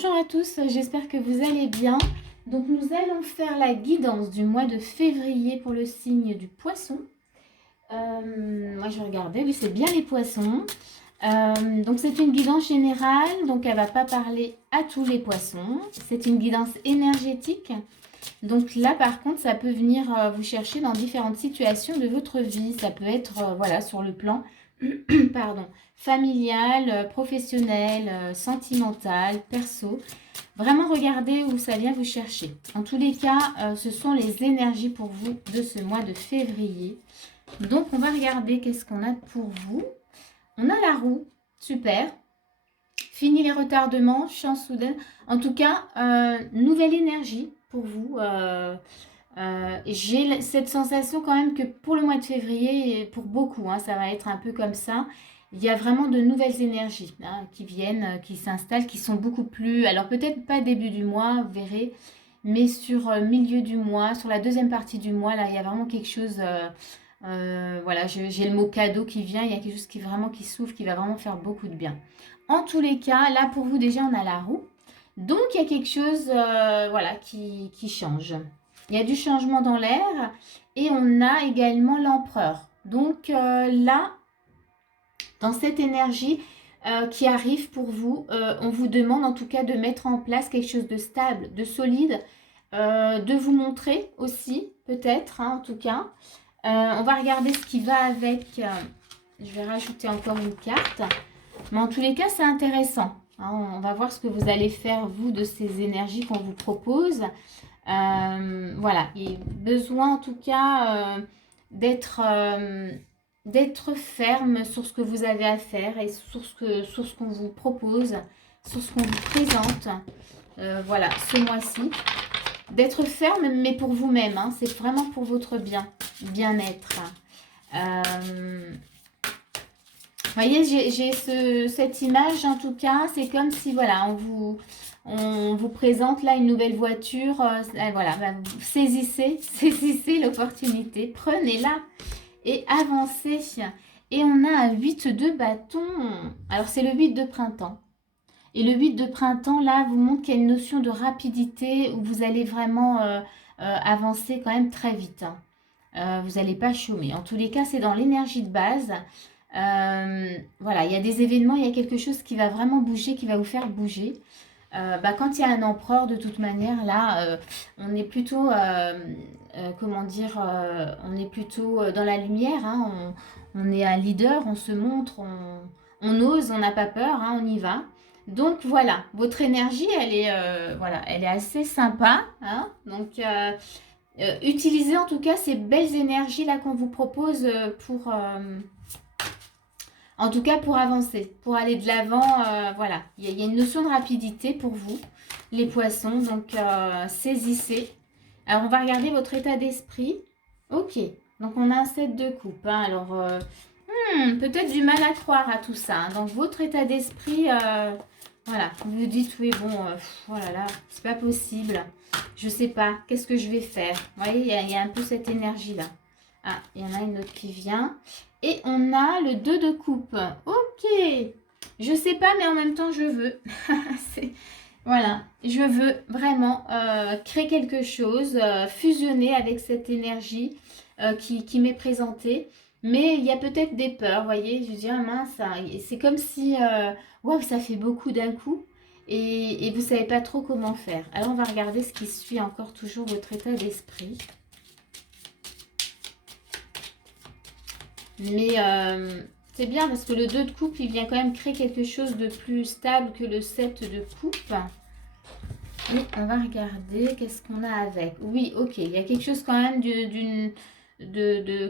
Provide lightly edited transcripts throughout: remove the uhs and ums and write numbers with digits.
Bonjour à tous, j'espère que vous allez bien. Donc nous allons faire la guidance du mois de février pour le signe du poisson. Moi je regardais, oui c'est bien les poissons. Donc c'est une guidance générale, donc elle ne va pas parler à tous les poissons. C'est une guidance énergétique. Donc là par contre ça peut venir vous chercher dans différentes situations de votre vie. Ça peut être voilà, sur le plan pardon, familial, professionnel, sentimental, perso. Vraiment regardez où ça vient vous chercher. En tous les cas, ce sont les énergies pour vous de ce mois de février. Donc on va regarder qu'est-ce qu'on a pour vous. On a la roue, super. Fini les retardements, chance soudaine. En tout cas, nouvelle énergie pour vous. J'ai cette sensation quand même que pour le mois de février, et pour beaucoup, ça va être un peu comme ça. Il y a vraiment de nouvelles énergies qui viennent, qui s'installent, qui sont beaucoup plus... Alors peut-être pas début du mois, vous verrez, mais sur milieu du mois, sur la deuxième partie du mois, là, il y a vraiment quelque chose... voilà, j'ai le mot cadeau qui vient, il y a quelque chose qui s'ouvre, qui va vraiment faire beaucoup de bien. En tous les cas, là pour vous déjà, on a la roue. Donc il y a quelque chose voilà, qui change. Il y a du changement dans l'air et on a également l'empereur. Donc là, dans cette énergie qui arrive pour vous, on vous demande en tout cas de mettre en place quelque chose de stable, de solide, de vous montrer aussi, peut-être, en tout cas. On va regarder ce qui va avec. Je vais rajouter encore une carte. Mais en tous les cas, c'est intéressant. On va voir ce que vous allez faire, vous, de ces énergies qu'on vous propose. Voilà, il y a besoin en tout cas d'être ferme sur ce que vous avez à faire et sur ce qu'on vous propose, sur ce qu'on vous présente. Voilà, ce mois-ci. D'être ferme, mais pour vous-même. C'est vraiment pour votre bien-être. Vous voyez, j'ai cette image, en tout cas, c'est comme si, voilà, on vous présente là une nouvelle voiture. Voilà, saisissez l'opportunité, prenez-la et avancez. Et on a un 8 de bâton. Alors, c'est le 8 de printemps. Et le 8 de printemps, là, vous montre qu'il y a une notion de rapidité où vous allez vraiment avancer quand même très vite. Vous n'allez pas chômer. En tous les cas, c'est dans l'énergie de base. Voilà, il y a des événements, il y a quelque chose qui va vraiment bouger, qui va vous faire bouger. Quand il y a un empereur, de toute manière, là, on est plutôt, comment dire, on est plutôt dans la lumière. On est un leader, on se montre, on ose, on n'a pas peur, on y va. Donc voilà, votre énergie, elle est, voilà, elle est assez sympa. Donc utilisez en tout cas ces belles énergies là qu'on vous propose pour... en tout cas, pour avancer, pour aller de l'avant, voilà. Il y a une notion de rapidité pour vous, les poissons. Donc, saisissez. Alors, on va regarder votre état d'esprit. Ok. Donc, on a un 7 de coupe. Alors, peut-être du mal à croire à tout ça. Donc, votre état d'esprit, voilà. Vous vous dites, oui, bon, oh là là, c'est pas possible. Je sais pas. Qu'est-ce que je vais faire? Vous voyez, il y a un peu cette énergie-là. Ah, il y en a une autre qui vient. Et on a le 2 de coupe. Ok. Je sais pas, mais en même temps, je veux. Voilà. Je veux vraiment créer quelque chose, fusionner avec cette énergie qui m'est présentée. Mais il y a peut-être des peurs, vous voyez. Je veux dire, mince, c'est comme si, waouh, ça fait beaucoup d'un coup. Et vous ne savez pas trop comment faire. Alors, on va regarder ce qui suit encore toujours votre état d'esprit. Mais c'est bien parce que le 2 de coupe, il vient quand même créer quelque chose de plus stable que le 7 de coupe. Et on va regarder qu'est-ce qu'on a avec. Oui, ok, il y a quelque chose quand même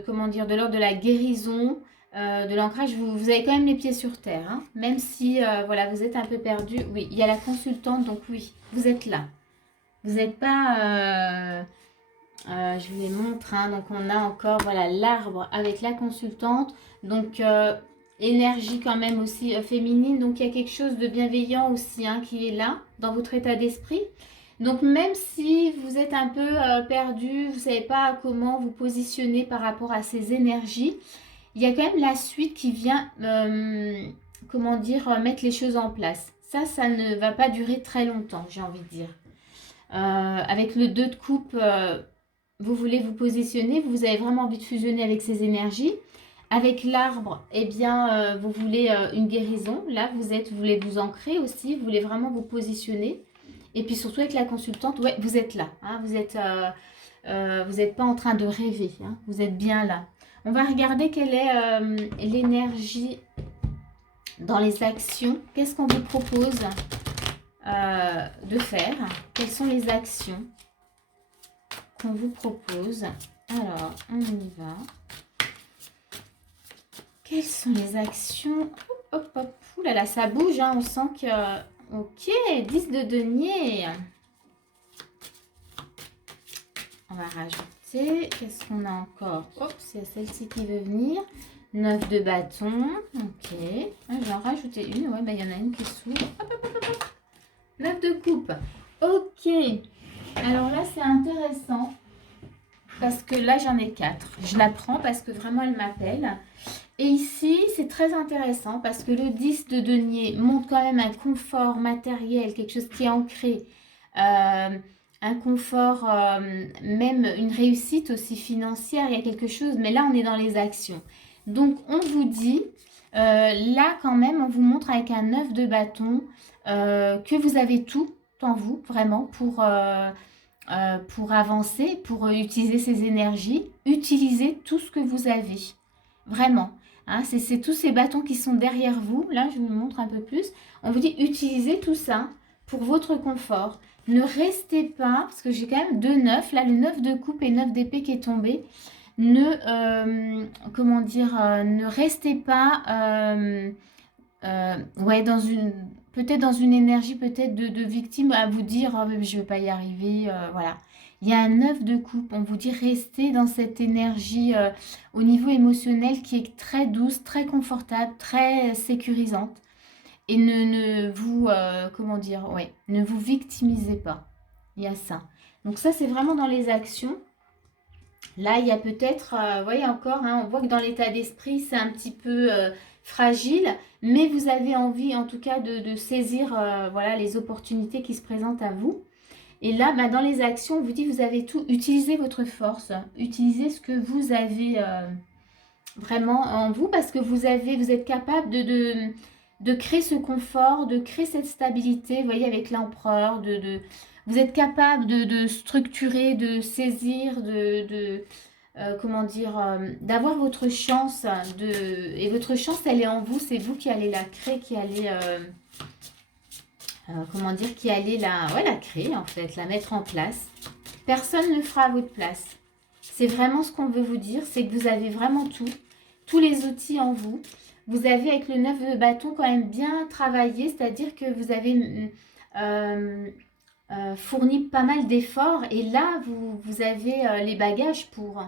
comment dire, de l'ordre de la guérison, de l'ancrage. Vous avez quand même les pieds sur terre, même si voilà, vous êtes un peu perdu. Oui, il y a la consultante, donc oui, vous êtes là. Vous n'êtes pas... je vous les montre, donc on a encore voilà l'arbre avec la consultante, donc énergie quand même aussi féminine, donc il y a quelque chose de bienveillant aussi qui est là dans votre état d'esprit. Donc même si vous êtes un peu perdu, vous ne savez pas comment vous positionner par rapport à ces énergies, il y a quand même la suite qui vient, comment dire, mettre les choses en place. Ça ne va pas durer très longtemps, j'ai envie de dire. Avec le 2 de coupe, vous voulez vous positionner, vous avez vraiment envie de fusionner avec ces énergies. Avec l'arbre, eh bien, vous voulez une guérison. Là, vous voulez vous ancrer aussi, vous voulez vraiment vous positionner. Et puis surtout avec la consultante, ouais, vous êtes là. Hein, vous n'êtes pas en train de rêver. Hein, vous êtes bien là. On va regarder quelle est l'énergie dans les actions. Qu'est-ce qu'on vous propose de faire? Quelles sont les actions qu'on vous propose? Alors, on y va. Quelles sont les actions? Hop, hop. Ouh là là, ça bouge, hein. On sent que... Ok, 10 de denier. On va rajouter. Qu'est-ce qu'on a encore? Hop, c'est celle-ci qui veut venir. 9 de bâton. Ok. Ah, je vais en rajouter une. Ouais, bah, il y en a une qui s'ouvre. Hop, hop, hop, hop. 9 de coupe. Ok. Alors là, c'est intéressant. Parce que là, j'en ai 4. Je la prends parce que vraiment, elle m'appelle. Et ici, c'est très intéressant parce que le 10 de denier montre quand même un confort matériel, quelque chose qui est ancré, un confort, même une réussite aussi financière, il y a quelque chose, mais là, on est dans les actions. Donc, on vous dit, là quand même, on vous montre avec un 9 de bâton que vous avez tout en vous, vraiment, pour avancer, pour utiliser ces énergies, utilisez tout ce que vous avez, vraiment. Hein, c'est tous ces bâtons qui sont derrière vous. Là, je vous montre un peu plus. On vous dit, utilisez tout ça pour votre confort. Ne restez pas, parce que j'ai quand même 2 9. Là, le 9 de coupe et 9 d'épée qui est tombé. Comment dire, ne restez pas ouais, peut-être dans une énergie peut-être de victime à vous dire oh, je ne vais pas y arriver, voilà. Il y a un 9 de coupe, on vous dit restez dans cette énergie au niveau émotionnel qui est très douce, très confortable, très sécurisante. Et ne vous, comment dire, ouais, ne vous victimisez pas. Il y a ça. Donc ça, c'est vraiment dans les actions. Là, il y a peut-être, vous voyez encore, hein, on voit que dans l'état d'esprit, c'est un petit peu fragile, mais vous avez envie en tout cas de saisir voilà, les opportunités qui se présentent à vous. Et là, bah, dans les actions, on vous dit, vous avez tout, utilisez votre force, utilisez ce que vous avez vraiment en vous, parce que vous êtes capable de créer ce confort, de créer cette stabilité, vous voyez, avec l'empereur, vous êtes capable de structurer, de saisir, comment dire, d'avoir votre chance, et votre chance, elle est en vous, c'est vous qui allez la créer, qui allez, comment dire, qui allez la créer, en fait, la mettre en place. Personne ne fera à votre place. C'est vraiment ce qu'on veut vous dire, c'est que vous avez vraiment tout, tous les outils en vous. Vous avez avec le 9 de bâton quand même bien travaillé, c'est-à-dire que vous avez fourni pas mal d'efforts et là, vous avez les bagages pour.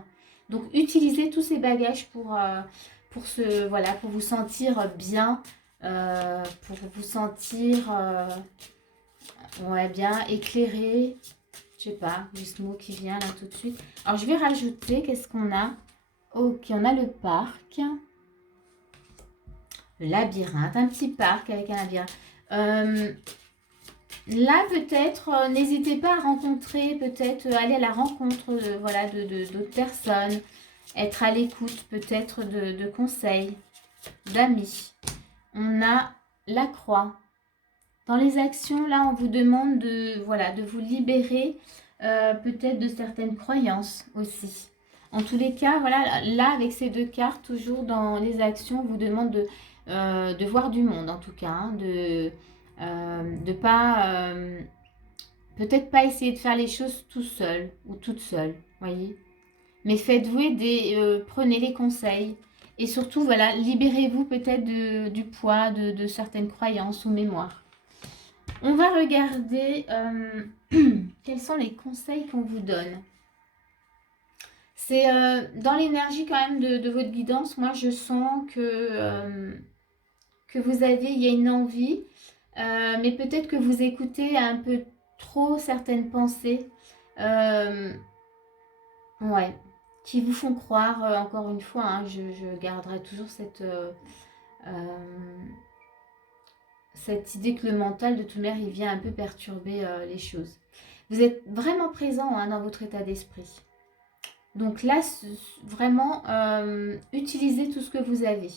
Donc, utilisez tous ces bagages voilà, pour vous sentir bien, pour vous sentir ouais, bien éclairé. Je sais pas, j'ai ce mot qui vient là tout de suite. Alors, je vais rajouter, qu'est-ce qu'on a? Ok, on a le parc. Le labyrinthe, un petit parc avec un labyrinthe. Là, peut-être, n'hésitez pas à rencontrer, peut-être aller à la rencontre voilà, d'autres personnes, être à l'écoute peut-être de conseils, d'amis. On a la croix. Dans les actions, là, on vous demande voilà, de vous libérer peut-être de certaines croyances aussi. En tous les cas, voilà, là, avec ces deux cartes, toujours dans les actions, on vous demande de voir du monde, en tout cas, hein, de pas, peut-être pas essayer de faire les choses tout seul ou toute seule, voyez. Mais faites-vous aider, prenez les conseils. Et surtout, voilà, libérez-vous peut-être du poids de certaines croyances ou mémoires. On va regarder quels sont les conseils qu'on vous donne. C'est dans l'énergie quand même de votre guidance, moi je sens que il y a une envie, mais peut-être que vous écoutez un peu trop certaines pensées, ouais, qui vous font croire, encore une fois, hein, je garderai toujours cette cette idée que le mental, de toute manière, il vient un peu perturber les choses. Vous êtes vraiment présent hein, dans votre état d'esprit. Donc là, vraiment, utilisez tout ce que vous avez.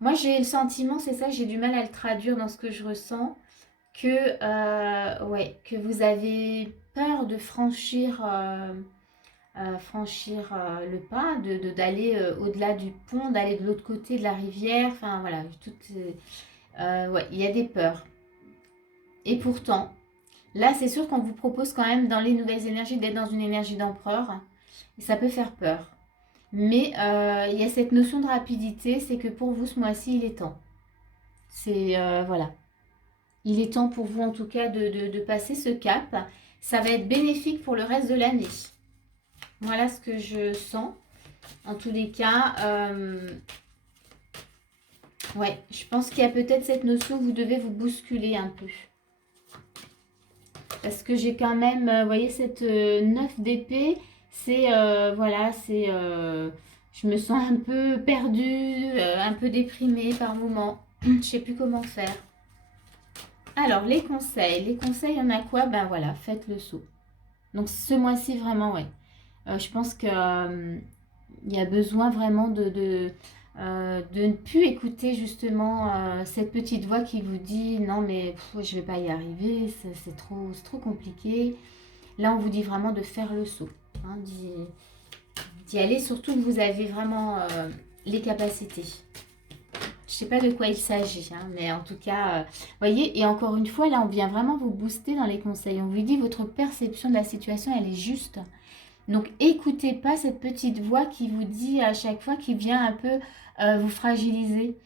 Moi, j'ai le sentiment, c'est ça, j'ai du mal à le traduire dans ce que je ressens, ouais, que vous avez peur de franchir, le pas, d'aller au-delà du pont, d'aller de l'autre côté de la rivière. Enfin, voilà, ouais, il y a des peurs. Et pourtant, là, c'est sûr qu'on vous propose quand même dans les nouvelles énergies d'être dans une énergie d'empereur. Et ça peut faire peur. Mais il y a cette notion de rapidité, c'est que pour vous, ce mois-ci, il est temps. C'est, voilà. Il est temps pour vous, en tout cas, de passer ce cap. Ça va être bénéfique pour le reste de l'année. Voilà ce que je sens. En tous les cas, ouais, je pense qu'il y a peut-être cette notion où vous devez vous bousculer un peu. Parce que j'ai quand même, vous voyez, cette 9 d'épée, c'est, voilà, c'est, je me sens un peu perdue, un peu déprimée par moments. Je ne sais plus comment faire. Alors, les conseils. Les conseils, il y en a quoi? Ben voilà, faites le saut. Donc, ce mois-ci, vraiment, ouais. Je pense que il y a besoin vraiment de ne plus écouter justement cette petite voix qui vous dit non mais je vais pas y arriver, c'est trop compliqué. Là on vous dit vraiment de faire le saut, hein, d'y aller, surtout que vous avez vraiment les capacités. Je sais pas de quoi il s'agit, hein, mais en tout cas, voyez, et encore une fois, là on vient vraiment vous booster dans les conseils. On vous dit votre perception de la situation, elle est juste. Donc, écoutez pas cette petite voix qui vous dit à chaque fois, qui vient un peu vous fragiliser.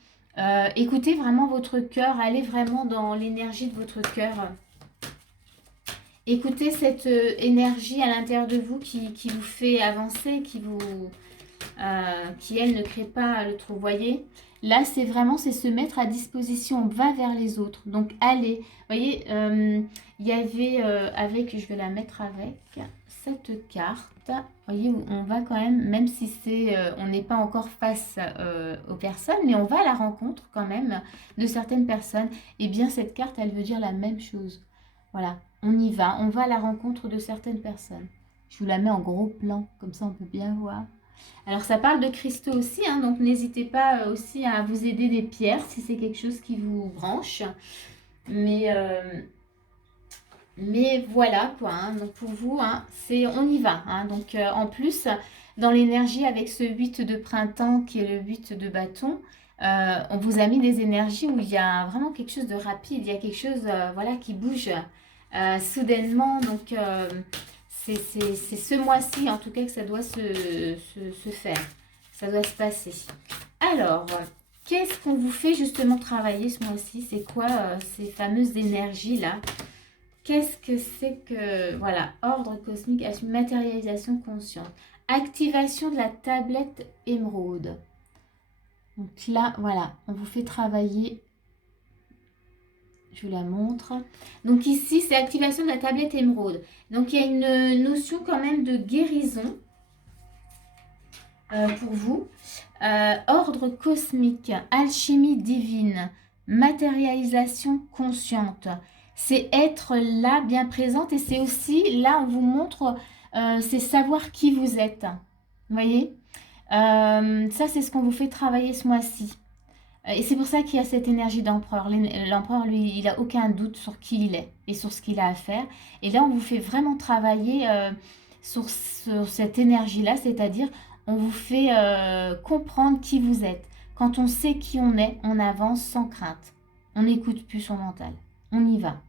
Écoutez vraiment votre cœur, allez vraiment dans l'énergie de votre cœur. Écoutez cette énergie à l'intérieur de vous qui vous fait avancer, qui elle ne crée pas le trou. Voyez, là c'est vraiment, c'est se mettre à disposition, on va vers les autres. Donc allez, voyez, il y avait avec, je vais la mettre avec cette carte. Voyez, où on va quand même si c'est, on n'est pas encore face aux personnes, mais on va à la rencontre quand même de certaines personnes. Et bien cette carte, elle veut dire la même chose. Voilà, on va à la rencontre de certaines personnes. Je vous la mets en gros plan, comme ça on peut bien voir. Alors ça parle de cristaux aussi, hein, donc n'hésitez pas aussi à vous aider des pierres si c'est quelque chose qui vous branche. Mais voilà quoi, hein, donc pour vous, hein, c'est on y va. Hein, donc en plus, dans l'énergie avec ce 8 de printemps qui est le 8 de bâton, on vous a mis des énergies où il y a vraiment quelque chose de rapide, il y a quelque chose voilà, qui bouge soudainement. Donc c'est ce mois-ci en tout cas que ça doit se faire, ça doit se passer. Alors, qu'est-ce qu'on vous fait justement travailler ce mois-ci? C'est quoi ces fameuses énergies-là? Qu'est-ce que c'est que, voilà, ordre cosmique, matérialisation consciente. Activation de la tablette émeraude. Donc là, voilà, on vous fait travailler. Je vous la montre. Donc ici, c'est activation de la tablette émeraude. Donc il y a une notion quand même de guérison pour vous. Ordre cosmique, alchimie divine, matérialisation consciente. C'est être là, bien présente, et c'est aussi, là, on vous montre, c'est savoir qui vous êtes. Vous voyez ça, c'est ce qu'on vous fait travailler ce mois-ci. Et c'est pour ça qu'il y a cette énergie d'empereur. L'empereur, lui, il n'a aucun doute sur qui il est et sur ce qu'il a à faire. Et là, on vous fait vraiment travailler sur cette énergie-là, c'est-à-dire on vous fait comprendre qui vous êtes. Quand on sait qui on est, on avance sans crainte. On n'écoute plus son mental. On y va.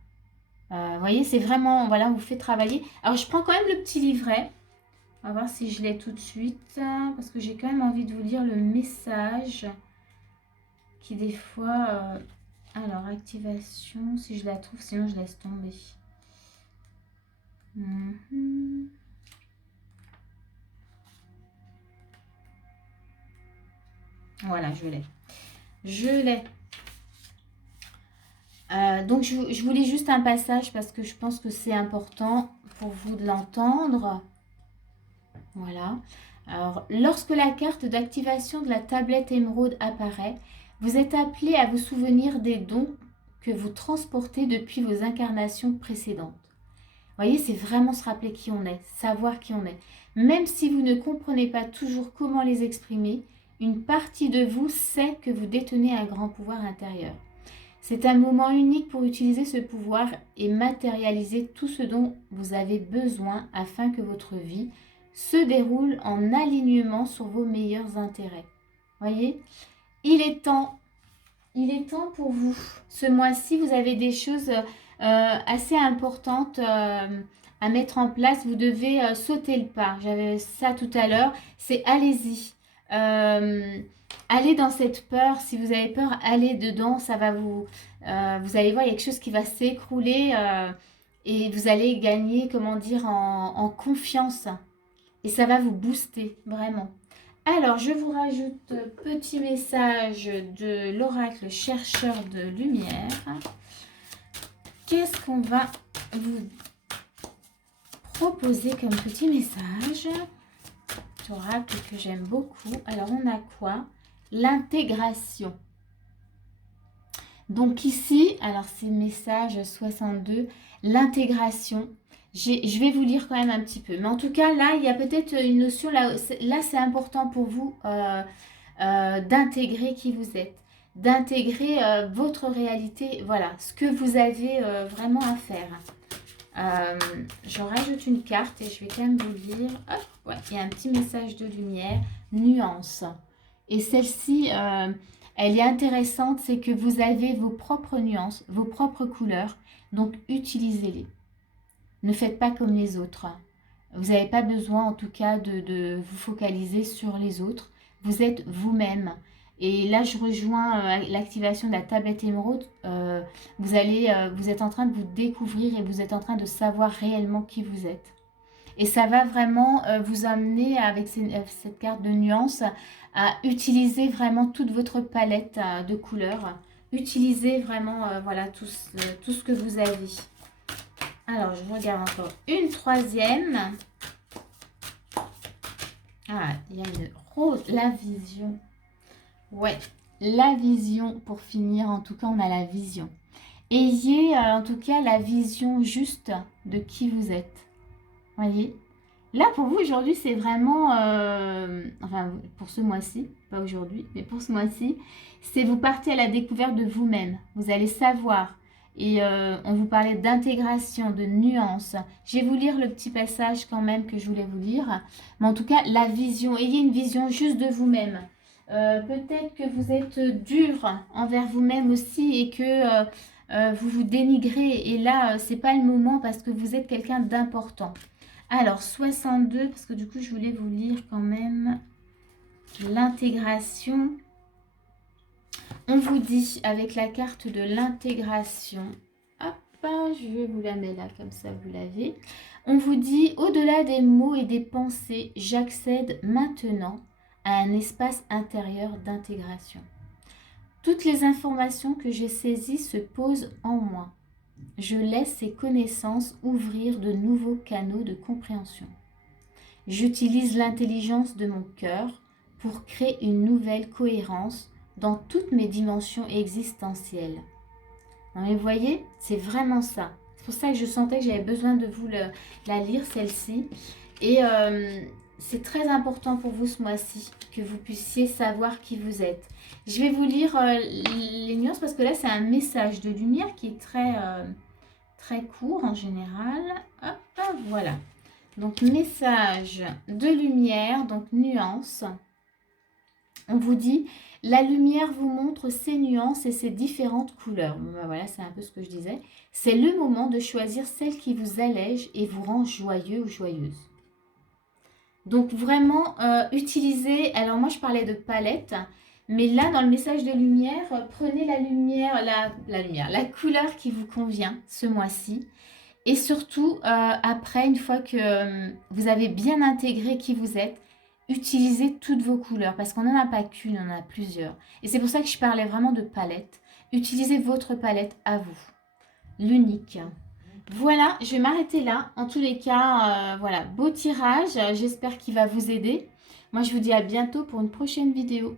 Vous voyez, c'est vraiment, voilà, on vous fait travailler. Alors, je prends quand même le petit livret. On va voir si je l'ai tout de suite, parce que j'ai quand même envie de vous lire le message qui des fois... alors, activation, si je la trouve, sinon je laisse tomber. Voilà, je l'ai. Je l'ai. Donc, je vous lis juste un passage parce que je pense que c'est important pour vous de l'entendre. Voilà. Alors, lorsque la carte d'activation de la tablette émeraude apparaît, Vous êtes appelé à vous souvenir des dons que vous transportez depuis vos incarnations précédentes. Vous voyez, c'est vraiment se rappeler qui on est, savoir qui on est. Même si vous ne comprenez pas toujours comment les exprimer, une partie de vous sait que vous détenez un grand pouvoir intérieur. C'est un moment unique pour utiliser ce pouvoir et matérialiser tout ce dont vous avez besoin afin que votre vie se déroule en alignement sur vos meilleurs intérêts. Voyez, il est temps pour vous. Ce mois-ci, vous avez des choses assez importantes à mettre en place. Vous devez sauter le pas. J'avais ça tout à l'heure. C'est allez-y. Allez dans cette peur. Si vous avez peur, allez dedans. Ça va vous allez voir, il y a quelque chose qui va s'écrouler et vous allez gagner, comment dire, en confiance. Et ça va vous booster, vraiment. Alors, je vous rajoute petit message de l'oracle chercheur de lumière. Qu'est-ce qu'on va vous proposer comme petit message? Oracle que j'aime beaucoup. Alors, on a quoi? L'intégration. Donc ici, alors c'est message 62, l'intégration. Je vais vous lire quand même un petit peu. Mais en tout cas, là, il y a peut-être une notion, là c'est important pour vous d'intégrer qui vous êtes, d'intégrer votre réalité, voilà, ce que vous avez vraiment à faire. Je rajoute une carte et je vais quand même vous lire. Hop, ouais, il y a un petit message de lumière, nuance. Et celle-ci, elle est intéressante, c'est que vous avez vos propres nuances, vos propres couleurs, donc utilisez-les. Ne faites pas comme les autres. Vous n'avez pas besoin en tout cas de vous focaliser sur les autres. Vous êtes vous-même. Et là, je rejoins l'activation de la tablette émeraude. Vous êtes en train de vous découvrir et vous êtes en train de savoir réellement qui vous êtes. Et ça va vraiment vous amener avec cette carte de nuance à utiliser vraiment toute votre palette de couleurs. Utilisez vraiment voilà, tout ce que vous avez. Alors, je regarde encore une troisième. Ah, il y a une rose, la vision. Ouais, la vision pour finir. En tout cas, on a la vision. Ayez en tout cas la vision juste de qui vous êtes. Voyez, là pour vous aujourd'hui, c'est vraiment, enfin pour ce mois-ci, pas aujourd'hui, mais pour ce mois-ci, c'est vous partez à la découverte de vous-même. Vous allez savoir. Et on vous parlait d'intégration, de nuances. Je vais vous lire le petit passage quand même que je voulais vous lire. Mais en tout cas, la vision. Ayez une vision juste de vous-même. Peut-être que vous êtes dur envers vous-même aussi et que vous vous dénigrez. Et là, c'est pas le moment parce que vous êtes quelqu'un d'important. Alors, 62, parce que du coup, je voulais vous lire quand même l'intégration. On vous dit, avec la carte de l'intégration, hop, je vais vous la mettre là, comme ça vous l'avez. On vous dit, au-delà des mots et des pensées, j'accède maintenant à un espace intérieur d'intégration. Toutes les informations que j'ai saisies se posent en moi. Je laisse ces connaissances ouvrir de nouveaux canaux de compréhension. J'utilise l'intelligence de mon cœur pour créer une nouvelle cohérence dans toutes mes dimensions existentielles. Non mais vous voyez, c'est vraiment ça. C'est pour ça que je sentais que j'avais besoin de vous la lire, celle-ci. Et c'est très important pour vous ce mois-ci, que vous puissiez savoir qui vous êtes. Je vais vous lire les nuances parce que là, c'est un message de lumière qui est très court en général. Hop, voilà. Donc, message de lumière, donc nuance. On vous dit, la lumière vous montre ses nuances et ses différentes couleurs. Bon, ben voilà, c'est un peu ce que je disais. C'est le moment de choisir celle qui vous allège et vous rend joyeux ou joyeuse. Donc vraiment, utilisez, alors moi je parlais de palette, mais là dans le message de lumière, prenez la lumière, la couleur qui vous convient ce mois-ci. Et surtout, après, une fois que vous avez bien intégré qui vous êtes, utilisez toutes vos couleurs parce qu'on n'en a pas qu'une, on en a plusieurs. Et c'est pour ça que je parlais vraiment de palette. Utilisez votre palette à vous, l'unique. Voilà, je vais m'arrêter là. En tous les cas, voilà, beau tirage. J'espère qu'il va vous aider. Moi, je vous dis à bientôt pour une prochaine vidéo.